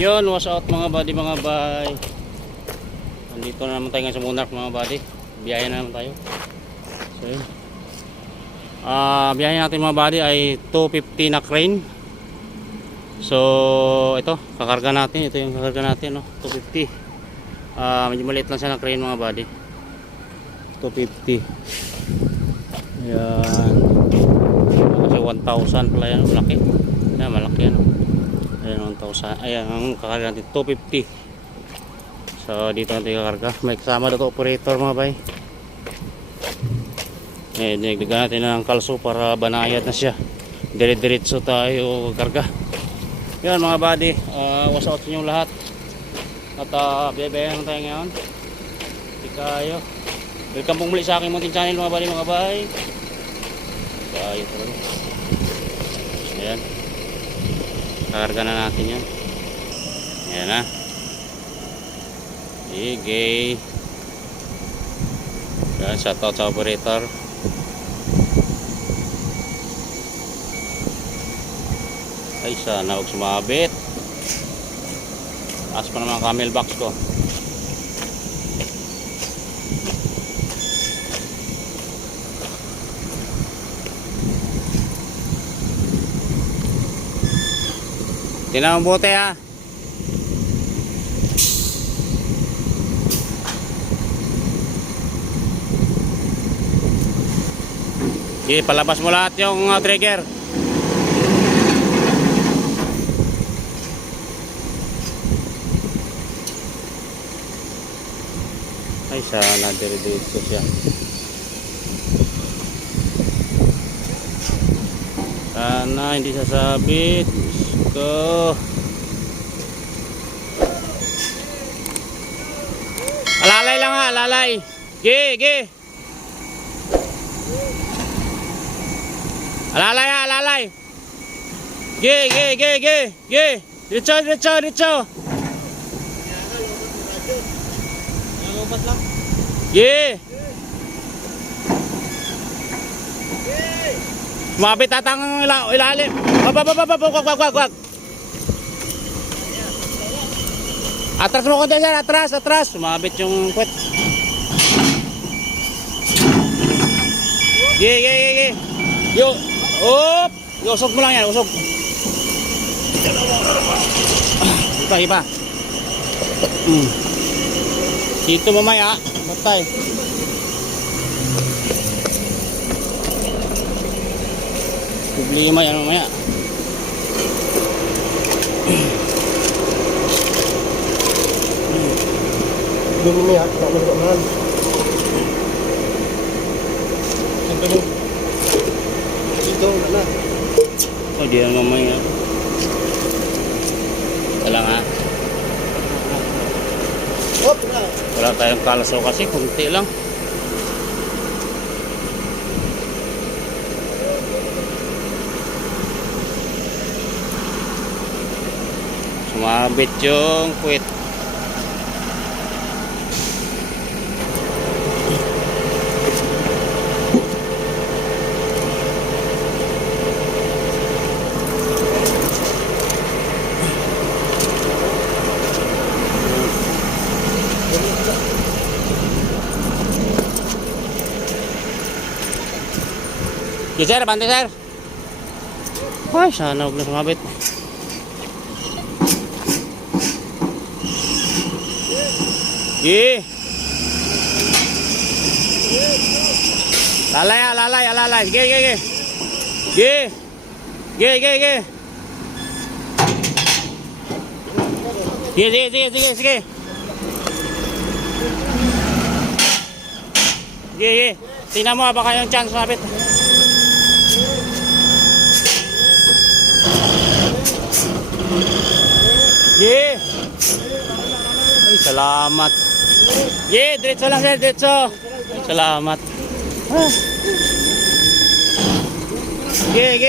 Yun, wash out mga buddy, mga bay. Nandito na naman tayo ngayon sa Monarch mga buddy. Biyahe na naman tayo. So yun. Biyahe natin mga buddy ay 250 na crane. So ito, kakarga natin. Ito yung kakarga natin, no? 250. Medyo maliit lang siya na crane mga buddy. 250. Ayan. Kasi 1,000 pala yan. Malaki. Ayan, malaki yan, no? Ayan, 1,000. Ayan, ang kakarga natin 250. So dito natin kakarga. May kasama dito operator mga bay. Eh, dinagdagan natin ng kalso para banayad na siya. Dire-diretso tayo karga. Yan mga buddy, wash out sa inyong lahat. At biyahe tayo ngayon. Hindi kayo. Welcome pong muli sa aking munting channel mga buddy, mga bay. Kayo talaga. Ayan. Kakarga na natin yan. Ayan na. Sige. Yan, shoutout sa operator. Ay, sana huwag sumabit. Taas pa naman ang camel box ko. Tingnan mo buti ha. Sige, palabas mo lahat yung trigger. Ay, sana dire-diretso siya. Sana hindi sasabit. Go. Alalay lang ha, alalay. Ge. Alalay ha, alalay. Ge. Diretso. Ye. Sumabit tatang ilalim. Wag. Atras mo konti sir, atras. Sumabit yung puwet. Ye. Yo. Op. Usog mo lang yan, usog. Iba. Dito mamaya, batay. Problema yan mamaya. Belum ya, tak boleh mahal. Sebelum itu mana? Oh, dia mamaya. Wala nga. Wala tayong kalso kasi, kunti lang. Sumabit yung puwet. Okay, sir, bantu sir. Ay, sana huwag na sumabit. Ye. Lalay. Ge. Sige. Ge. Tingnan mo baka yung chance sumabit. Ye. Ay, salamat. Ye, diretso lang sir, diretso. Ay, salamat. Ge.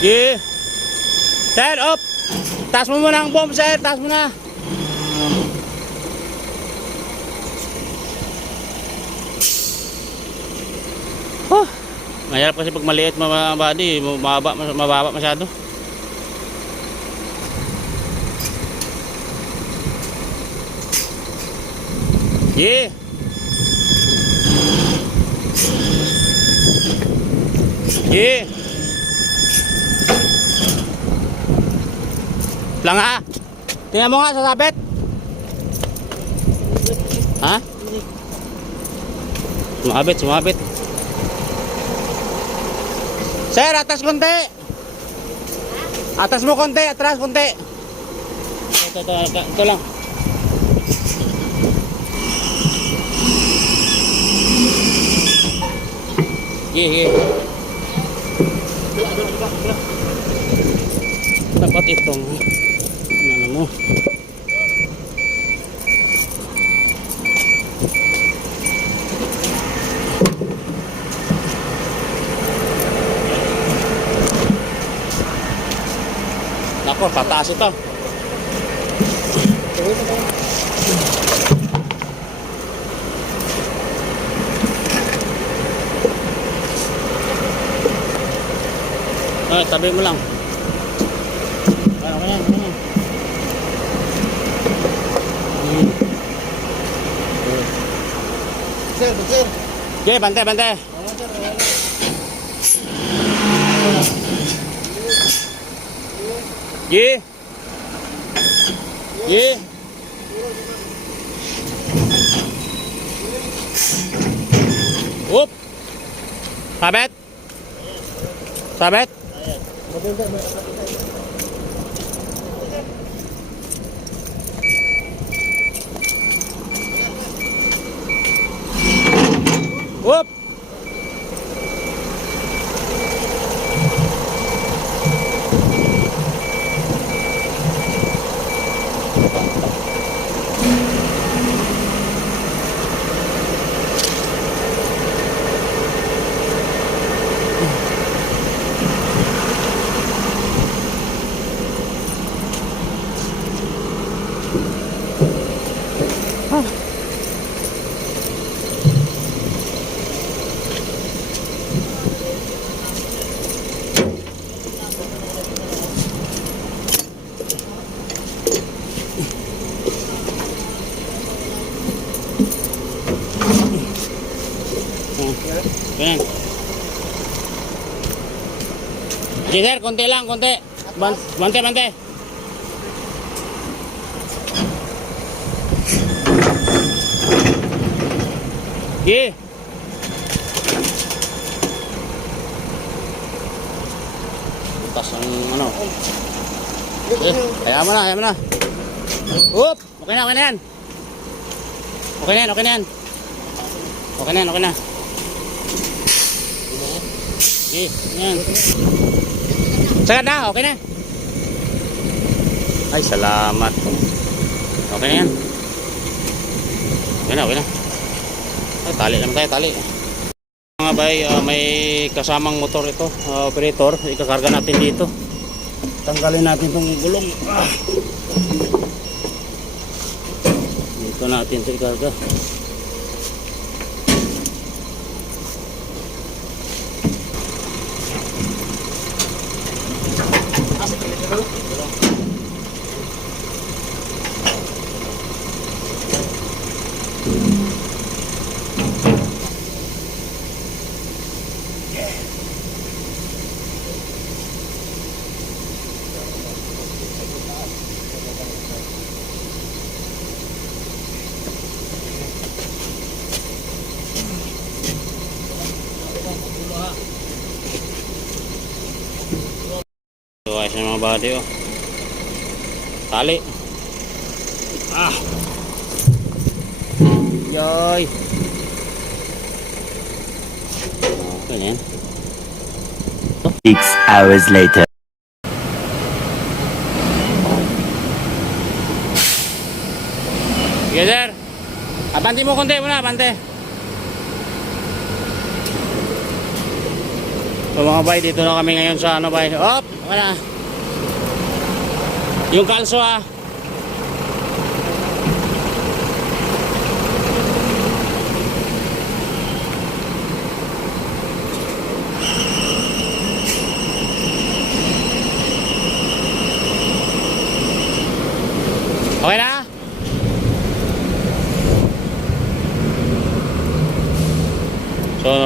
Ye. Sir, up. Taas mo muna ang bomb, sir. Taas mo na. Mahirap kasi pag maliit mga body, mababa masyado. Yeah. Yeah. Lang ha. Tingnan mo nga sa sabit. Ha? Sumabit. Sir, atas konti. Atas mo konti, atras konti. Ito lang. Yeah. Dapat itong ano mo. Nako, pataas ito. Tabi mo lang. Okay na. Sir. Okay, bante. Yeah. Whoop. Sabit. Whoop. Ganyan. Okay, sir, konti lang. Bante. Yeah. Butas ang ano. Kaya mo na. Oop! Okay na yan. Okay na yan. Okay, yan. Sagad na, okay na. Ay, salamat. Okay na yan. Okay na. Ay, tali naman tayo, tali. Mga bay, may kasamang motor ito, operator. Ikakarga natin dito. Tanggalin natin itong gulong. Dito natin ito ikarga. So, ayos na mga body, oh. Tali. Yoy. Okay na yan. 6 hours later. Sige, sir. Abante mo konti muna, abante. So mga bay, dito na kami ngayon sa ano bay. Op! Okay na. Yung kalso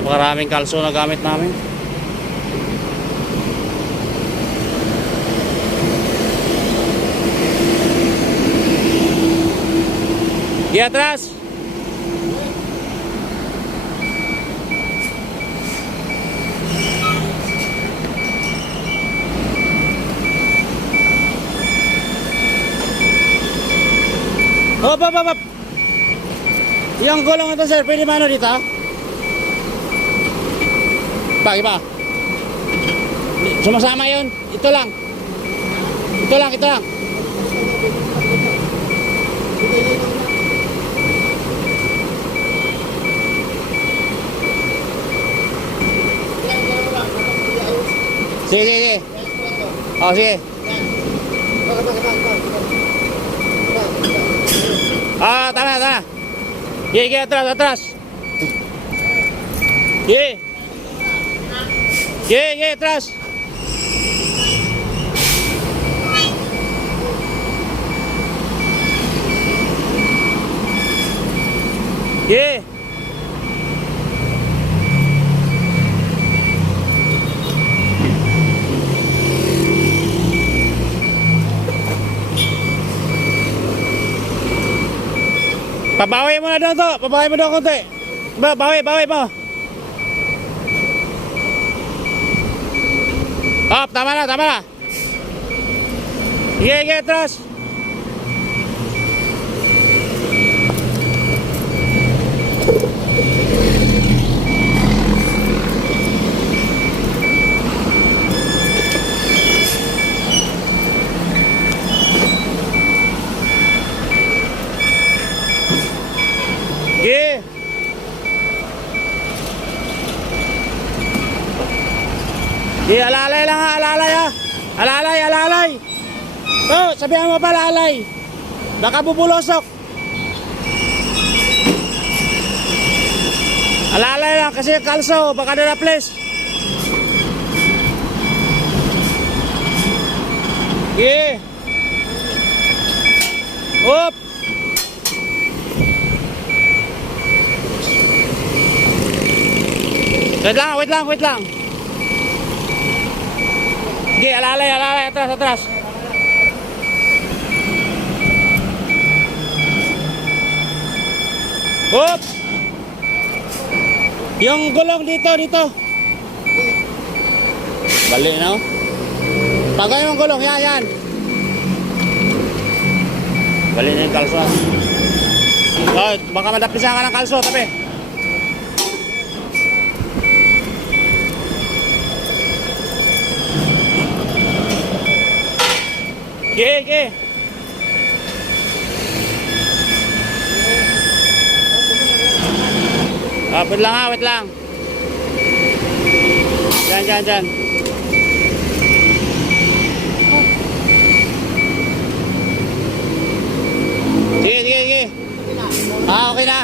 Napakaraming kalso na gamit namin. Di atras. Hop, hop, hop, hop. Yung gulong ito, sir, pwede mano dito? Iba. Sumasama yun. Ito lang. Ito lang, ito lang. Sige, sige, sige. Oh, sige. Ah, tama, tama. Sige, atras, atras. Sige. Sige, atras. Sige. Pabawi mo na doon to. Pabawi mo doon konti. Bawi mo. Up, tama na, tama na. Sige, atras. Sige. Sige, alalay lang ha, alalay ha. Alalay. Oh, sabihan mo pa alalay. Baka bubulosok. Alalay lang kasi kalso, baka na-place. Sige. Up. Wait lang. Sige, alalay, atras. Up! Yung gulong dito. Bali na, oh. Pagay yung gulong, yan. Bali na yung kalso. Oh, baka madapisan ka ng kalso, tabi. Sige. Wait lang. Diyan. Sige. Okay na.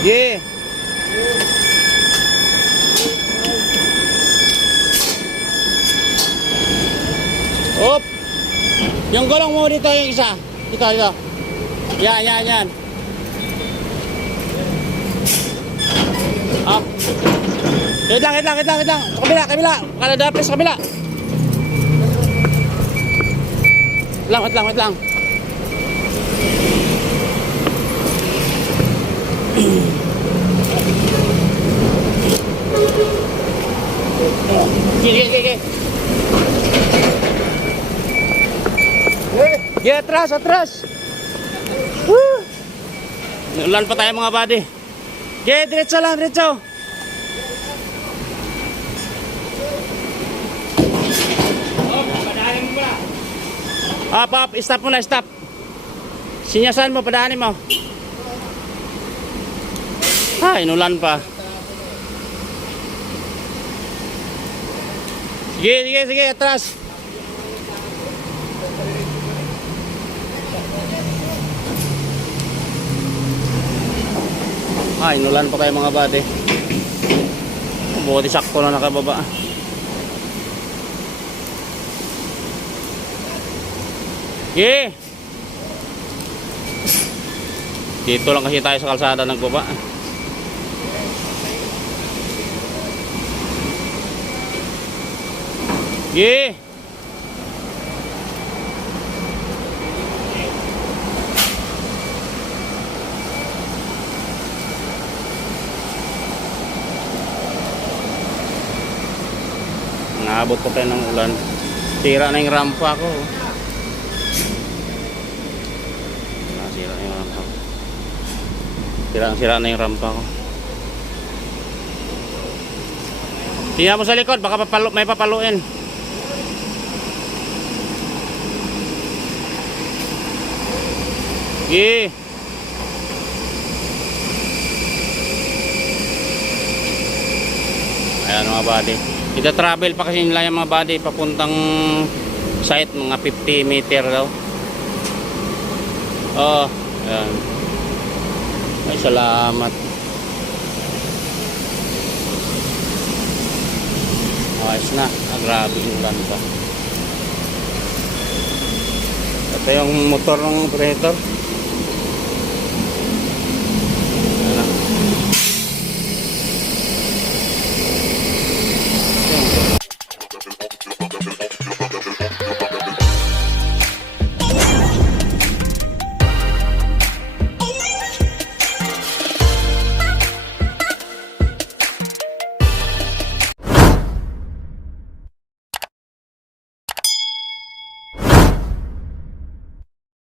Sige. Up. Yung gulong mo dito, yung isa. Dito. Yan. Up. Wait lang. Sa kabila. Kada dapis sa kabila. Wait lang. Sige. Yeah, atras. Woo! Ulan pa tayo mga buddy. Okay, diretso lang. Up, stop mo na, stop. Sinyasan mo, padaanin mo. Inulan pa. Sige, atras. Inulan pa kayo mga buddy. Buti sakto na nakababa. Dito lang kasi tayo sa kalsada nagbaba. Yeah. Naabot pa tayo ng ulan. Sira na yung rampa ko. Sira na yung rampa ko. Sira na yung rampa ko. Tingnan mo sa likod, baka may papaluin. Yeah. Ayan mga buddy. Ita-travel pa kasi nila yung mga buddy papuntang site, mga 50 meter daw. Oh, ayan. Ay, salamat. Ayos na. Grabe yung ulan pa. Ito yung motor ng operator.